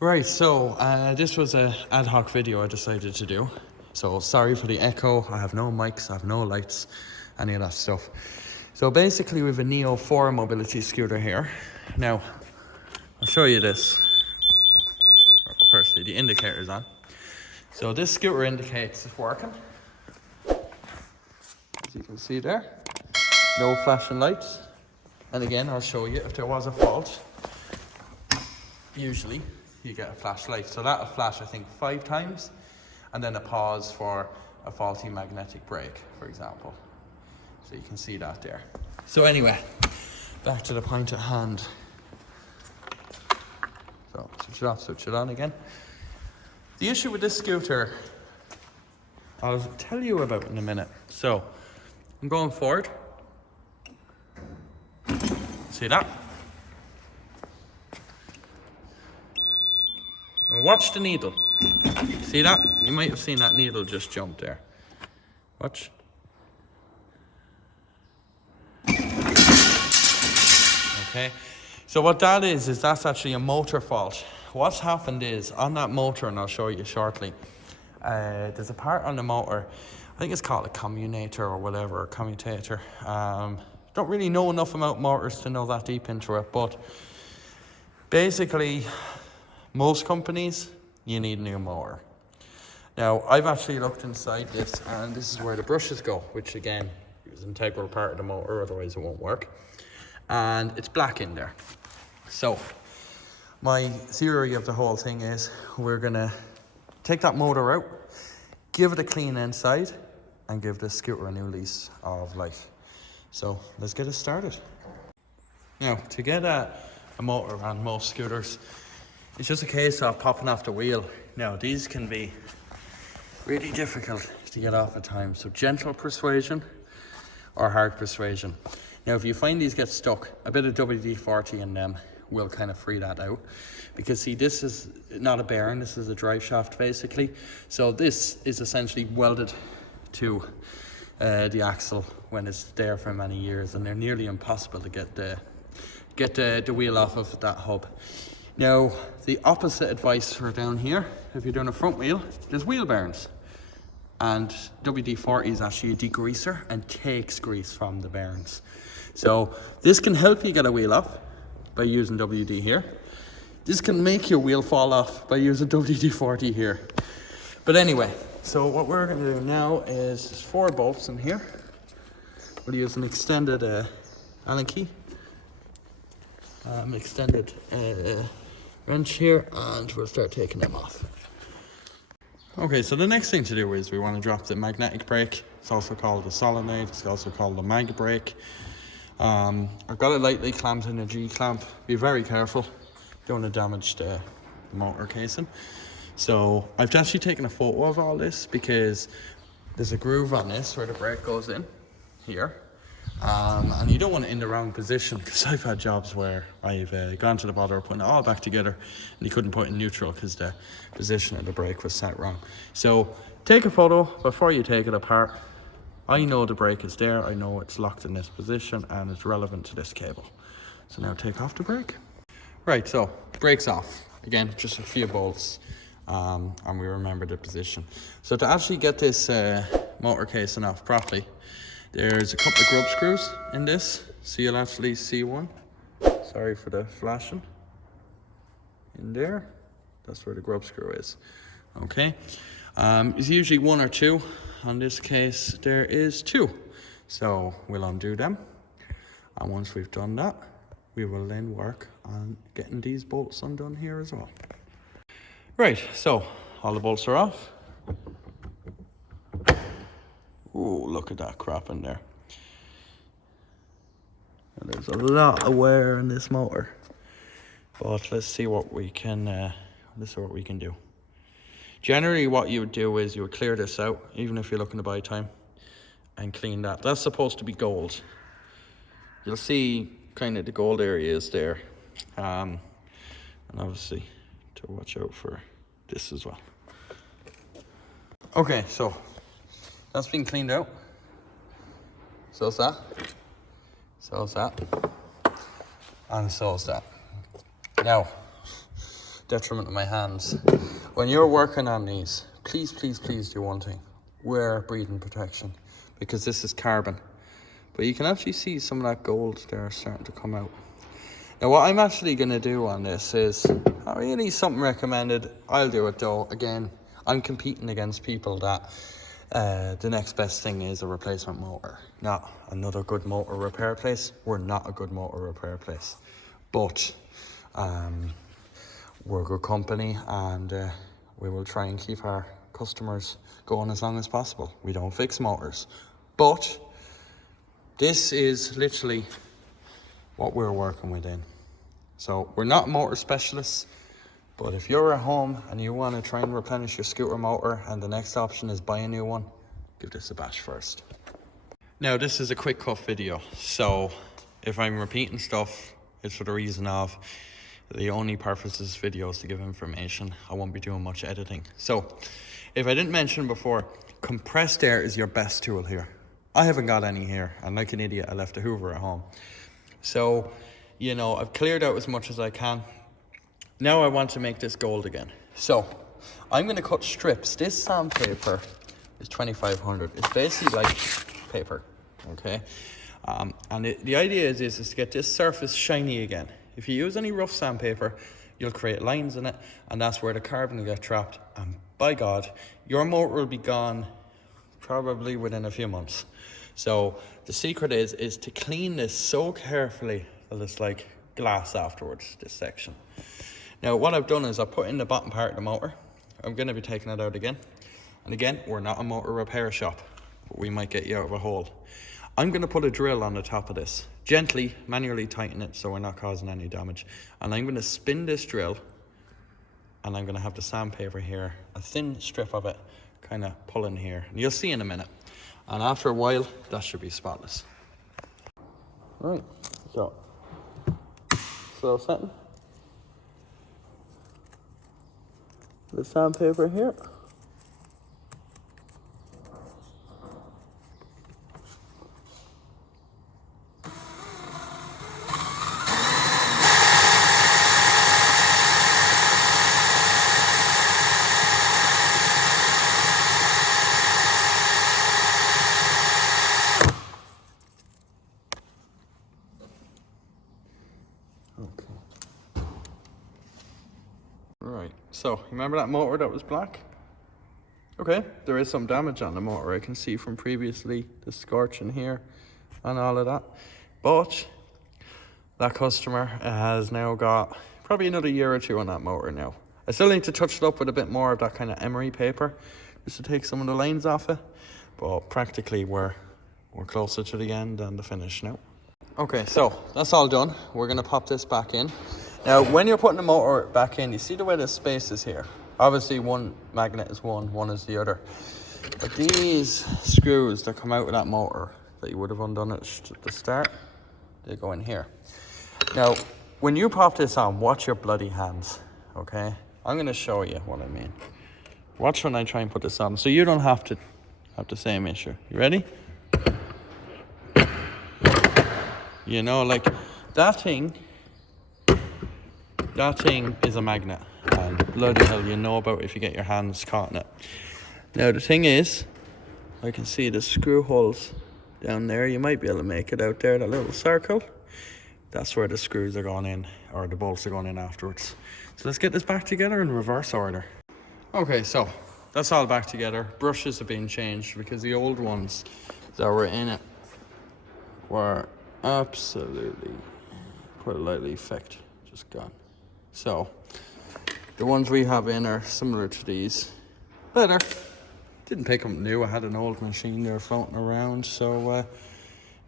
Right, so this was an ad hoc video I decided to do. So sorry for the echo. I have no mics, I have no lights, any of that stuff. So basically we have a Neo 4 mobility scooter here. Now, I'll show you this. Firstly, the indicator's on. So this scooter indicates it's working. As you can see there, no flashing lights. And again, I'll show you if there was a fault. Usually you get a flashlight. So that'll flash, I think, 5 times, and then a pause for a faulty magnetic brake, for example. So you can see that there. So anyway, back to the point at hand. So switch it off, switch it on again. The issue with this scooter, I'll tell you about in a minute. So I'm going forward. See that? And watch the needle. See that? You might have seen that needle just jump there. Watch. Okay. So what that is that's actually a motor fault. What's happened is, on that motor, and I'll show you shortly, there's a part on the motor, I think it's called a commutator or whatever, a commutator. Don't really know enough about motors to know that deep into it, but basically, most companies, you need a new motor. Now, I've actually looked inside this, and this is where the brushes go, which again is an integral part of the motor, otherwise it won't work. And it's black in there. So, my theory of the whole thing is we're gonna take that motor out, give it a clean inside, and give this scooter a new lease of life. So, let's get it started. Now, to get a motor on most scooters, it's just a case of popping off the wheel. Now, these can be really difficult to get off at times. So gentle persuasion or hard persuasion. Now, if you find these get stuck, a bit of WD-40 in them will kind of free that out. Because see, this is not a bearing, this is a drive shaft basically. So this is essentially welded to the axle when it's there for many years, and they're nearly impossible to get the wheel off of that hub. Now, the opposite advice for down here, if you're doing a front wheel, there's wheel bearings. And WD-40 is actually a degreaser and takes grease from the bearings. So this can help you get a wheel off by using WD here. This can make your wheel fall off by using WD-40 here. But anyway, so what we're gonna do now is there's 4 bolts in here. We'll use an extended Allen key. Extended wrench here, and we'll start taking them off. Okay, so the next thing to do is we want to drop the magnetic brake. It's also called the solenoid, it's also called the mag brake. I've got it lightly clamped in a G-clamp. Be very careful, don't want to damage the motor casing. So I've actually taken a photo of all this because there's a groove on this where the brake goes in, here. And you don't want it in the wrong position, because I've had jobs where I've gone to the bother of putting it all back together and you couldn't put it in neutral because the position of the brake was set wrong. So take a photo before you take it apart. I know the brake is there, I know it's locked in this position and it's relevant to this cable. So now take off the brake. Right, so brake's off. Again, just a few bolts, and we remember the position. So to actually get this motor casing off properly, there's a couple of grub screws in this, so you'll actually see one. Sorry for the flashing. In there, that's where the grub screw is. Okay, it's usually 1 or 2. In this case, there is 2. So we'll undo them, and once we've done that, we will then work on getting these bolts undone here as well. Right, so all the bolts are off. Oh, look at that crap in there. And there's a lot of wear in this motor. But let's see what we can do. Generally, what you would do is you would clear this out, even if you're looking to buy time, and clean that. That's supposed to be gold. You'll see kind of the gold area is there. And obviously, to watch out for this as well. Okay, so that's been cleaned out. So is that. So is that. And so is that. Now, detriment of my hands. When you're working on these, please, please, please do one thing. Wear breathing protection, because this is carbon. But you can actually see some of that gold there starting to come out. Now what I'm actually going to do on this is, not really something recommended, I'll do it though. Again, I'm competing against people that the next best thing is a replacement motor, not another good motor repair place. We're not a good motor repair place, but we're a good company, and we will try and keep our customers going as long as possible. We don't fix motors, but this is literally what we're working within. So we're not motor specialists, but if you're at home and you want to try and replenish your scooter motor and the next option is buy a new one, give this a bash first. Now this is a quick cut video, so if I'm repeating stuff, it's for the reason of the only purpose of this video is to give information. I won't be doing much editing. So if I didn't mention before, compressed air is your best tool here. I haven't got any here, and like an idiot I left a Hoover at home. So, you know, I've cleared out as much as I can. Now I want to make this gold again. So I'm going to cut strips. This sandpaper is 2500. It's basically like paper, okay? And the idea is to get this surface shiny again. If you use any rough sandpaper, you'll create lines in it, and that's where the carbon will get trapped. And by God, your motor will be gone probably within a few months. So the secret is to clean this so carefully that it's like glass afterwards, this section. Now what I've done is I put in the bottom part of the motor. I'm going to be taking it out again. And again, we're not a motor repair shop, but we might get you out of a hole. I'm going to put a drill on the top of this. Gently, manually tighten it so we're not causing any damage. And I'm going to spin this drill, and I'm going to have the sandpaper here, a thin strip of it, kind of pulling here. And you'll see in a minute. And after a while, that should be spotless. Right, so slow setting. The sandpaper here. Right, so remember that motor that was black? Okay, there is some damage on the motor. I can see from previously the scorch in here and all of that. But that customer has now got probably another year or two on that motor now. I still need to touch it up with a bit more of that kind of emery paper just to take some of the lines off it. But practically we're closer to the end than the finish now. Okay, so that's all done. We're gonna pop this back in. Now, when you're putting the motor back in, you see the way the space is here. Obviously, one magnet is one is the other. But these screws that come out of that motor that you would have undone at the start, they go in here. Now, when you pop this on, watch your bloody hands, okay? I'm going to show you what I mean. Watch when I try and put this on, so you don't have to have the same issue. You ready? You know, like that thing is a magnet, and bloody hell you know about if you get your hands caught in it. Now the thing is, I can see the screw holes down there. You might be able to make it out there, that little circle. That's where the screws are going in, or the bolts are going in afterwards. So let's get this back together in reverse order. Okay, so that's all back together. Brushes have been changed because the old ones that were in it were absolutely, put it lightly, fecked, just gone. So the ones we have in are similar to these. Better. Didn't pick them new. I had an old machine there floating around. So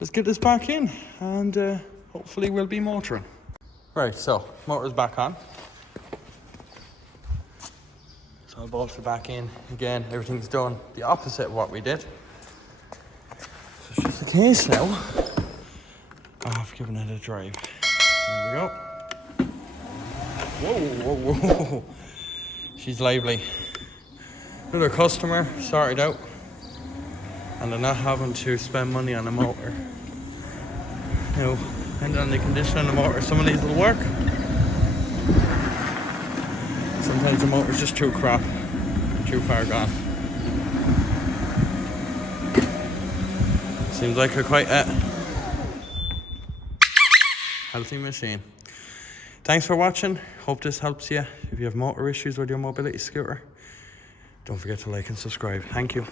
let's get this back in, and hopefully we'll be motoring. Right, so motor's back on. So I'll bolt it back in. Again, everything's done the opposite of what we did. So it's just the case now. I've given it a drive. There we go. Whoa, whoa, whoa. She's lively. Another customer sorted out, and they're not having to spend money on a motor. You know, depending on the condition of the motor, some of these will work. Sometimes the motor's just too crap, too far gone. Seems like a quite healthy machine. Thanks for watching. Hope this helps you. If you have motor issues with your mobility scooter, don't forget to like and subscribe. Thank you.